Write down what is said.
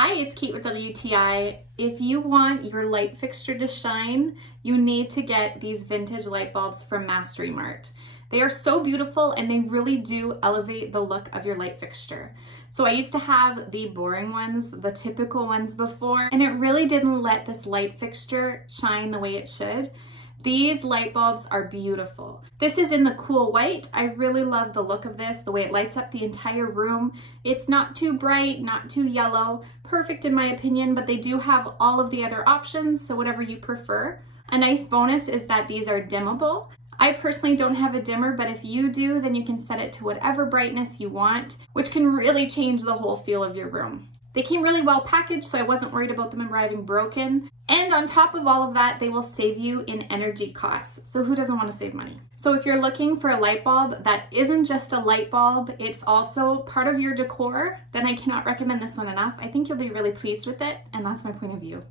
Hi, it's Kate with WTI. If you want your light fixture to shine, you need to get these vintage light bulbs from Mart. They are so beautiful and they really do elevate the look of your light fixture. So I used to have the boring ones, the typical ones before, and it really didn't let this light fixture shine the way it should. These light bulbs are beautiful. This is in the cool white. I really love the look of this, the way it lights up the entire room. It's not too bright, not too yellow. Perfect in my opinion, but they do have all of the other options, so whatever you prefer. A nice bonus is that these are dimmable. I personally don't have a dimmer, but if you do, then you can set it to whatever brightness you want, which can really change the whole feel of your room. They came really well packaged, so I wasn't worried about them arriving broken. And on top of all of that, they will save you in energy costs. So who doesn't want to save money? So if you're looking for a light bulb that isn't just a light bulb, it's also part of your decor, then I cannot recommend this one enough. I think you'll be really pleased with it, and that's my point of view.